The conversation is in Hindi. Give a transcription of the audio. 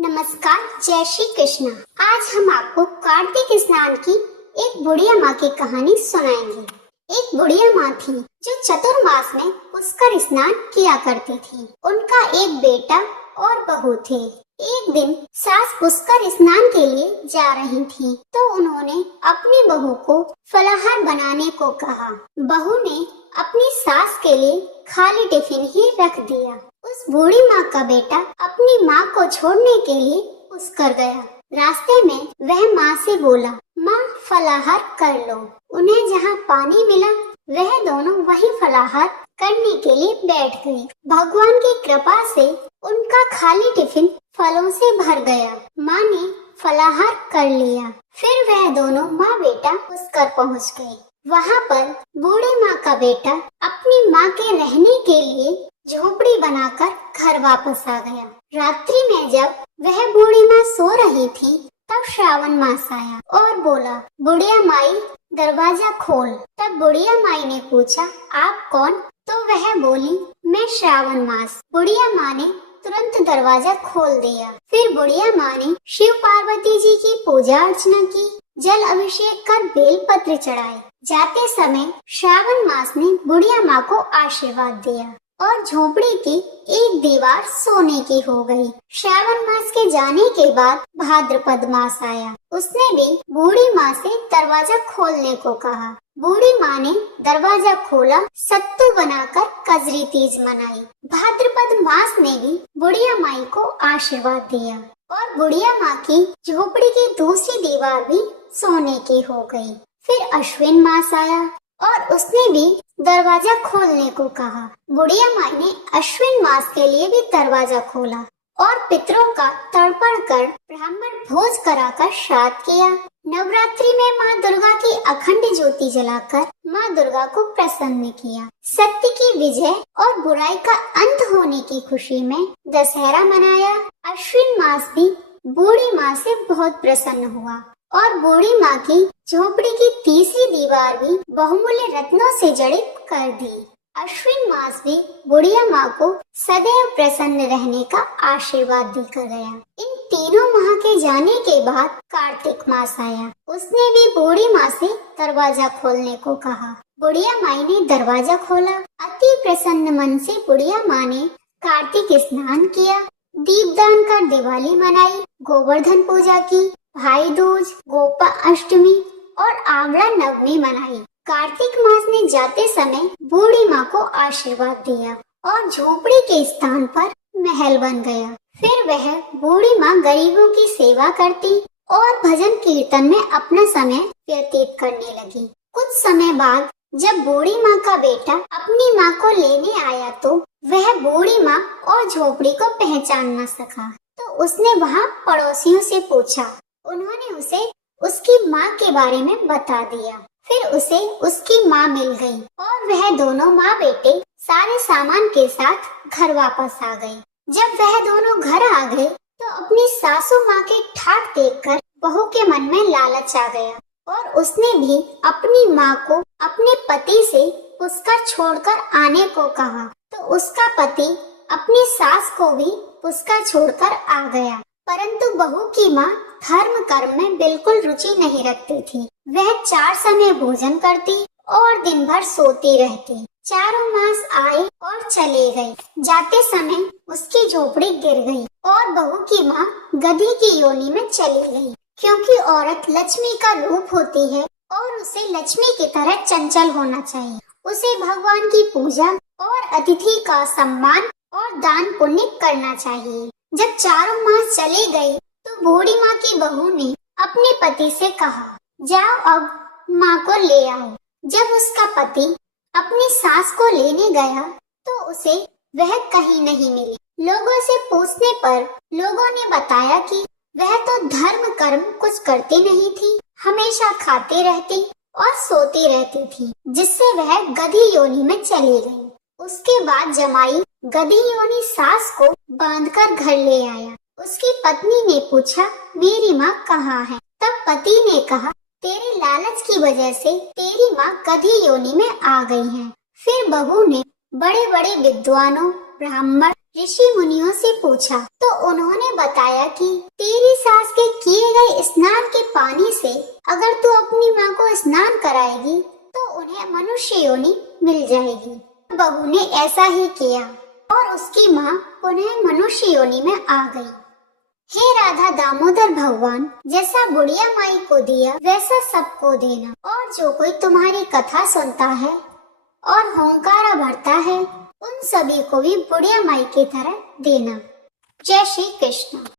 नमस्कार, जय श्री कृष्ण। आज हम आपको कार्तिक स्नान की एक बुढ़िया माँ की कहानी सुनाएंगे। एक बुढ़िया माँ थी जो चतुर्मास में पुष्कर स्नान किया करती थी। उनका एक बेटा और बहू थे। एक दिन सास पुष्कर स्नान के लिए जा रही थी तो उन्होंने अपनी बहू को फलाहार बनाने को कहा। बहू ने अपनी सास के लिए खाली टिफिन ही रख दिया। उस बूढ़ी माँ का बेटा अपनी माँ को छोड़ने के लिए पुष्कर गया। रास्ते में वह माँ से बोला, माँ फलाहार कर लो। उन्हें जहाँ पानी मिला वह दोनों वही फलाहार करने के लिए बैठ गए। भगवान की कृपा से उनका खाली टिफिन फलों से भर गया। माँ ने फलाहार कर लिया। फिर वह दोनों माँ बेटा पुष्कर पहुँच गए। वहाँ पर बूढ़ी माँ का बेटा अपनी माँ के रहने के लिए झोपड़ी बनाकर घर वापस आ गया। रात्रि में जब वह बूढ़ी माँ सो रही थी तब श्रावण मास आया और बोला, बुढ़िया माई दरवाजा खोल। तब बुढ़िया माई ने पूछा, आप कौन? तो वह बोली, मैं श्रावण मास। बुढ़िया माँ ने तुरंत दरवाजा खोल दिया। फिर बुढ़िया माँ ने शिव पार्वती जी की पूजा अर्चना की, जल अभिषेक कर बेल पत्र चढ़ाए। जाते समय श्रावण मास ने बुढ़िया माँ को आशीर्वाद दिया और झोपड़ी की एक दीवार सोने की हो गई। श्रावण मास के जाने के बाद भाद्रपद मास आया। उसने भी बूढ़ी माँ से दरवाजा खोलने को कहा। बूढ़ी माँ ने दरवाजा खोला, सत्तू बनाकर कजरी तीज मनाई। भाद्रपद मास ने भी बुढ़िया माई को आशीर्वाद दिया और बुढ़िया माँ की झोपड़ी की दूसरी दीवार भी सोने की हो गई। फिर अश्विन मास आया और उसने भी दरवाजा खोलने को कहा। बुढ़िया माई ने अश्विन मास के लिए भी दरवाजा खोला और पितरों का तर्पण कर ब्राह्मण भोज कराकर श्राद्ध किया। नवरात्रि में माँ दुर्गा की अखंड ज्योति जलाकर माँ दुर्गा को प्रसन्न किया। सत्य की विजय और बुराई का अंत होने की खुशी में दशहरा मनाया। अश्विन मास भी बूढ़ी माँ से बहुत प्रसन्न हुआ और बूढ़ी माँ की झोपड़ी की तीसरी दीवार भी बहुमूल्य रत्नों से जड़ित कर दी। अश्विन मास भी बुढ़िया माँ को सदैव प्रसन्न रहने का आशीर्वाद देकर गया। इन तीनों माह के जाने के बाद कार्तिक मास आया। उसने भी बूढ़ी माँ से दरवाजा खोलने को कहा। बुढ़िया माई ने दरवाजा खोला। अति प्रसन्न मन से बुढ़िया माँ ने कार्तिक स्नान किया, दीपदान कर दिवाली मनाई, गोवर्धन पूजा की, भाई दूज, गोपा अष्टमी और आंवला नवमी मनाई। कार्तिक मास ने जाते समय बूढ़ी माँ को आशीर्वाद दिया और झोपड़ी के स्थान पर महल बन गया। फिर वह बूढ़ी माँ गरीबों की सेवा करती और भजन कीर्तन में अपना समय व्यतीत करने लगी। कुछ समय बाद जब बूढ़ी माँ का बेटा अपनी माँ को लेने आया तो वह बूढ़ी माँ और झोपड़ी को पहचान न सका। तो उसने वहाँ पड़ोसियों से पूछा। उन्होंने उसे उसकी माँ के बारे में बता दिया। फिर उसे उसकी माँ मिल गई और वह दोनों माँ बेटे सारे सामान के साथ घर वापस आ गए। जब वह दोनों घर आ गए तो अपनी सासू माँ के ठाट देखकर बहू के मन में लालच आ गया और उसने भी अपनी माँ को अपने पति से पुष्कर छोड़कर आने को कहा। तो उसका पति अपनी सास को भी पुष्कर छोड़कर आ गया। परंतु बहू की माँ धर्म कर्म में बिल्कुल रुचि नहीं रखती थी। वह 4 समय भोजन करती और दिन भर सोती रहती। चारों मास आए और चले गए। जाते समय उसकी झोपड़ी गिर गई और बहू की माँ गधी की योनि में चली गई। क्योंकि औरत लक्ष्मी का रूप होती है और उसे लक्ष्मी की तरह चंचल होना चाहिए। उसे भगवान की पूजा और अतिथि का सम्मान और दान पुण्य करना चाहिए। जब चारों मास चले गए तो बूढ़ी माँ की बहू ने अपने पति से कहा, जाओ अब माँ को ले आओ। जब उसका पति अपनी सास को लेने गया तो उसे वह कहीं नहीं मिली। लोगों से पूछने पर लोगों ने बताया कि वह तो धर्म कर्म कुछ करती नहीं थी, हमेशा खाती रहती और सोती रहती थी, जिससे वह गधी योनि में चली गई। उसके बाद जमाई गधी योनि सास को बांधकर घर ले आया। उसकी पत्नी ने पूछा, मेरी माँ कहाँ है? तब पति ने कहा, तेरे लालच की वजह से तेरी माँ गधी योनि में आ गई है। फिर बहू ने बड़े बड़े विद्वानों, ब्राह्मण ऋषि मुनियों से पूछा तो उन्होंने बताया कि तेरी सास के किए गए स्नान के पानी से अगर तू अपनी माँ को स्नान कराएगी तो उन्हें मनुष्य योनि मिल जाएगी। बहू ने ऐसा ही किया और उसकी माँ पुनः मनुष्य योनि में आ गई। हे राधा दामोदर भगवान, जैसा बुढ़िया माई को दिया वैसा सबको देना, और जो कोई तुम्हारी कथा सुनता है और होंकारा भरता है उन सभी को भी बुढ़िया माई की तरह देना। जय श्री कृष्ण।